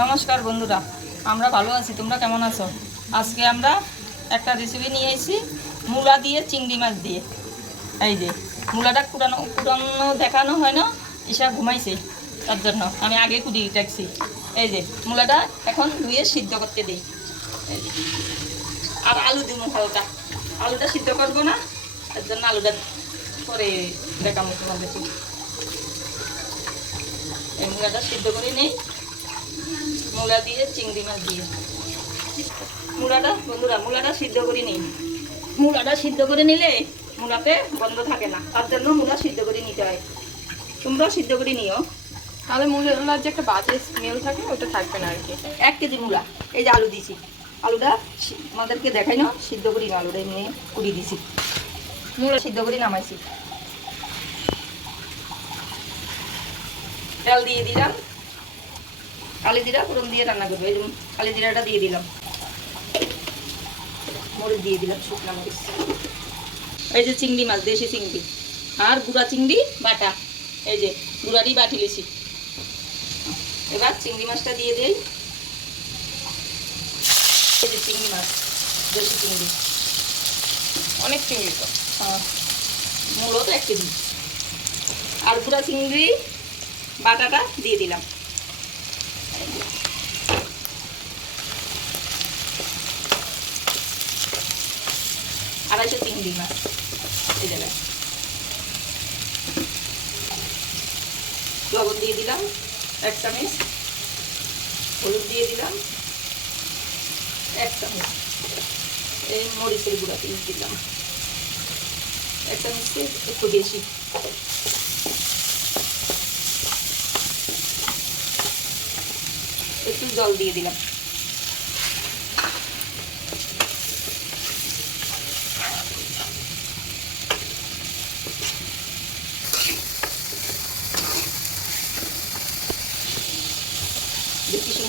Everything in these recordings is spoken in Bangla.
নমস্কার বন্ধুরা, আমরা ভালো আছি, তোমরা কেমন আছো? আজকে আমরা একটা রেসিপি নিয়ে এসেছি, মূলা দিয়ে চিংড়ি মাছ দিয়ে। এই যে, মূলাটা কুড়ানো কুড়ানো, দেখানো হয় না ঈশা ঘুমাইছে, তার জন্য আমি আগে কুড়িয়ে রাখছি। এই যে, মূলাটা এখন ধুয়ে সিদ্ধ করতে দিই। আর আলু দিব হালকা। আলুটা সিদ্ধ করব না, তার জন্য আলুটা পরে দেখাবো তোমাদেরকে। এই মূলাটা সিদ্ধ করে নেই। মূলা দিয়ে চিংড়ি মাছ দিয়ে। মূলাটা বন্ধুরা মূলাটা সিদ্ধ করে নিই মূলাটা সিদ্ধ করে নিলে মূলাতে বন্ধ থাকে না। তার জন্য মূলা সিদ্ধ করে নিতে হয়। তোমরাও সিদ্ধ করে নিও। তাহলে মূলার যে একটা বাজে স্মেল থাকে ওটা থাকবে না আর কি। এক কেজি মূলা। এই যে আলু দিছি আলুটা আমাদেরকে দেখাই না। সিদ্ধ করি না আলুটা এমনি কুড়ি দিছি মূলা সিদ্ধ করে নামাইছি। তেল দিয়ে দিলাম। কালি জিরা, ফোড়ন দিয়ে রান্না করব। এই কালি জিরাটা দিয়ে দিলাম। মরিচ দিয়ে দিলাম, শুকনা মরিচ। এই যে চিংড়ি মাছ, দেশি চিংড়ি। আর গুঁড়া চিংড়ি, বাটা। এই যে গুঁড়াটি বাটি লেছি। এবার চিংড়ি মাছটা দিয়ে দিই। এই যে চিংড়ি মাছ, দেশি চিংড়ি। অনেক চিংড়ি তো। হ্যাঁ মূলত এক কেজি। আর গুঁড়া চিংড়ি, বাটাটা দিয়ে দিলাম। আড়াইশো চিংড়ি মাছ এই জায়গায় লবণ দিয়ে দিলাম, এক চামচ। হলুদ দিয়ে দিলাম, এক চামচ। এই মরিচের গুঁড়া দিয়ে দিলাম। এক চামচকে একটু বেশি। একটু জল দিয়ে দিলাম।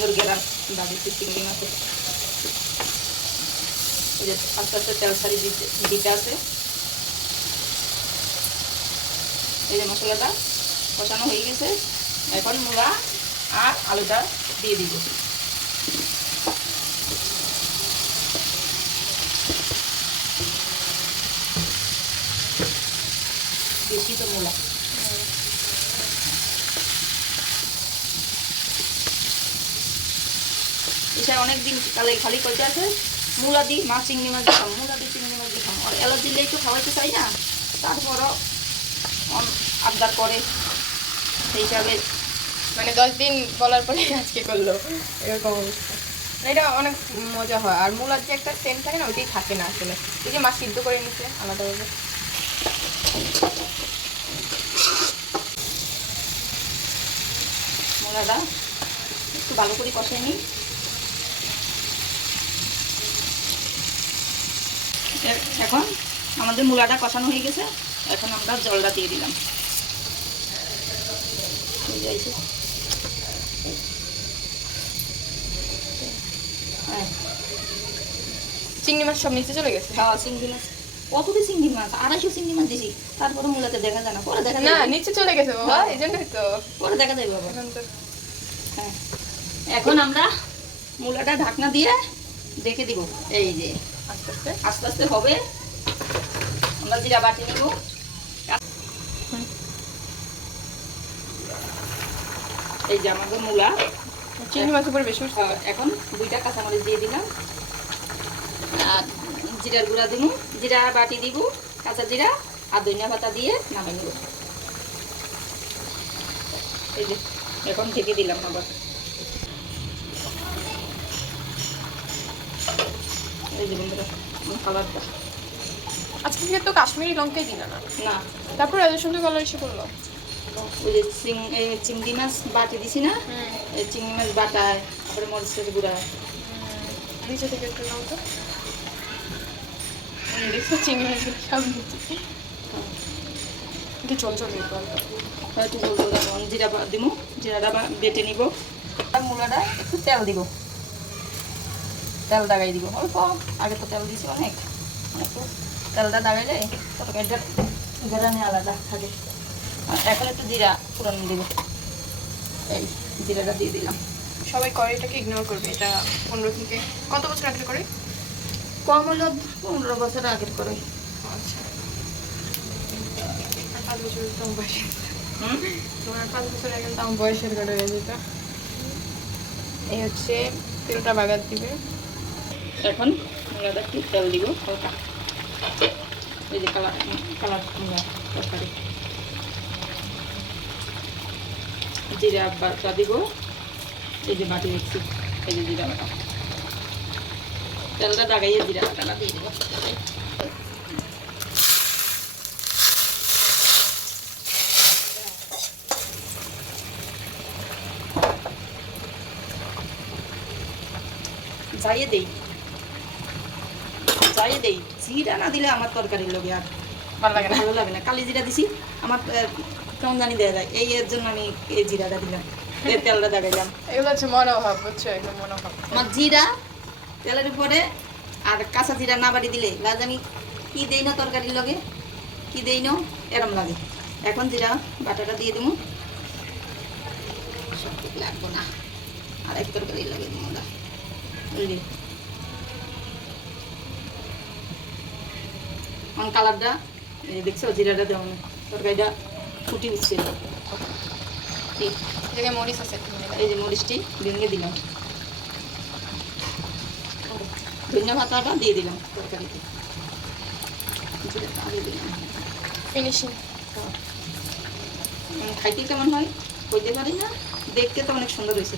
সুন্দর দাদিতে চিংড়ি মাছের আস্তে আস্তে তেল সারি দিতে আছে। এই যে মশলাটা কষানো হয়ে গেছে। এখন মূলা আর আলুটা দিয়ে দিব। বেশি তো মূলা। এসে অনেকদিন কালে খালি করতে আছে। মূলা দিই মাছ চিংড়ি মাছ দিতাম মূলা দিয়ে চিংড়ি মাছ দিতাম আর অ্যালার্জি দিলে একটু খাওয়াইতে চাই না তারপরও আবদার করে। সেই হিসাবে মানে দশ দিন বলার পরে আজকে করল এরকম অবস্থা। এটা অনেক মজা হয়। আর মূলার যে একটা সেন্ট থাকে না ওইটাই থাকে না আসলে। ওই যে মাছ সিদ্ধ করে নিচ্ছে আলাদাভাবে মূলাটা একটু ভালো করে কষাই নিই। এখন আমাদের মূলাটা কষানো হয়ে গেছে এখন আমরা জলটা দিয়ে দিলাম। হ্যাঁ চিংড়ি মাছ সব নিচে চলে গেছে? খাওয়া চিংড়ি মাছ। কতটি চিংড়ি মাছ? আড়াইশো চিংড়ি মাছ দিছি। তারপরে মূলাতে দেখা যায় না পরে দেখা না যায় নিচে চলে গেছে বাবা এই জন্যই তো। পরে দেখা যায় বাবা। হ্যাঁ। এখন আমরা মূলাটা ঢাকনা দিয়ে দেখে দিব এই যে। আস্তে আস্তে আস্তে আস্তে হবে। আমরা জিরা বাটি নিব। এই যে আমাদের মূলা। চিংড়ি মাছ উপরে বেশি এখন দুইটা কাঁচামরিচ দিয়ে দিলাম। আর জিরার গুঁড়া দিব। জিরা বাটি দিব কাঁচা জিরা আর ধনিয়া পাতা দিয়ে নামিয়ে নেব। এই যে এখন ঢেকে দিলাম আবার। এই যে বন্ধুরা। কালারটা আজকে তো কাশ্মীরি লঙ্কাই দিল না। না। তারপর এত সুন্দর কালার এসে করল। ওই যে চিংড়ি মাছ বাটি দিছি না? এই চিংড়ি মাছ বাটায় তারপরে মরিচের গুঁড়া। নিচে থেকে একটু তো। দেখছ চিংড়ি সব নিচে। একটু চল চল একটু অল্প। একটু জল জিরা দিব জিরাটা বেটে নিব। মূলাটা একটু তেল দিব। তেল দাগাই দিব। অল্প আগে তো তেল দিছি অনেক। একটু তেলটা দাগাইলে তরকারিটা গেরানি আলাদা থাকে। এখন একটু জিরা পুরান দিব। এই জিরাটা দিয়ে দিলাম। সবাই করে এটাকে ইগনোর করবে এটা পনেরো থেকে কত বছর আগে করে? কম হলো পনেরো বছর আগের করে। আচ্ছা। পাঁচ বছর তো বয়স হুম? তোমার পাঁচ বছর আগে তো বয়সের করে যেত। এই হচ্ছে তেলটা বাগার দিবে। এখন আমরা একটু তেল দিব হালকা। এই যে কালার কালার তরকারি। জিরা বাটা দিব। এই যে বাটি দিচ্ছি, এই যে জিরা বাটা তেলটা দাগাইয়ে জিরা বাটাটা দিয়ে দেবো। যাইয়ে দেই। যাইয়ে দেই। জিরা না দিলে আমার তরকারির লোকে আর ভালো লাগে না? ভালো লাগে না। কালি জিরা দিছি আমার কেমন জানি দেওয়া যায়। এই এর জন্য আমি এই জিরাটা দিলাম। এই তেলটা দেখাইলাম। এগুলো হচ্ছে মনোভাব বুঝছ? একদম মনোভাব। আমার জিরা তেলের উপরে আর কাঁচা জিরা না বাড়ি দিলে লাজ আমি কি দেই না তরকারির লগে কি দেই না এরম লাগে। এখন জিরা বাটাটা দিয়ে দিব সব লাগবো না। আর এক তরকারির লগে দিব না বুঝলি এখন কালারটা দেখছ জিরাটা দেওয়া তরকারিটা ফুটি উঠছে এটাকে মরিচ আছে এই যে মরিচটি ভেঙে দিলাম। ধনিয়া পাতাটা দিয়ে দিলাম তরকারিতে। ফিনিশিং খাইতে কেমন হয়? বলতে পারি না। দেখতে তো অনেক সুন্দর হয়েছে।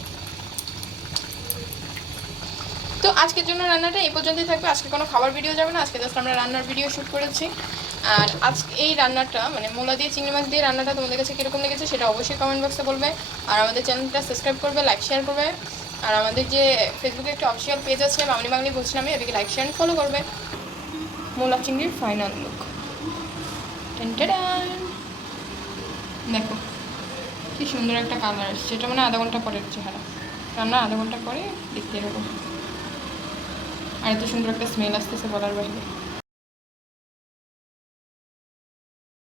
তো আজকের জন্য রান্নাটা এই পর্যন্তই থাকবে। আজকে কোনো খাবার ভিডিও যাবে না, আজকে জাস্ট আমরা রান্নার ভিডিও শ্যুট করেছি। আর আজকে এই রান্নাটা মানে মোলা দিয়ে, চিংড়ি মাছ দিয়ে রান্নাটা তোমাদের কাছে কীরকম লেগেছে সেটা অবশ্যই কমেন্ট বক্সে বলবে। আর আমাদের চ্যানেলটা সাবস্ক্রাইব করবে লাইক শেয়ার করবে। আর আমাদের যে ফেসবুকে একটা অফিসিয়াল পেজ আছে মামনি বাংলি বলছি আমি এদিকে লাইক শেয়ার ফলো করবে। মোলা চিংড়ির ফাইনাল লুক দেখো, কি সুন্দর একটা কালার এসছে এটা মানে আধা ঘণ্টা পরের চেহারা। রান্না আধা ঘণ্টা পরে দেখতে এরকম আর এত সুন্দর একটা স্মেল আসতেছে বলার বাইরে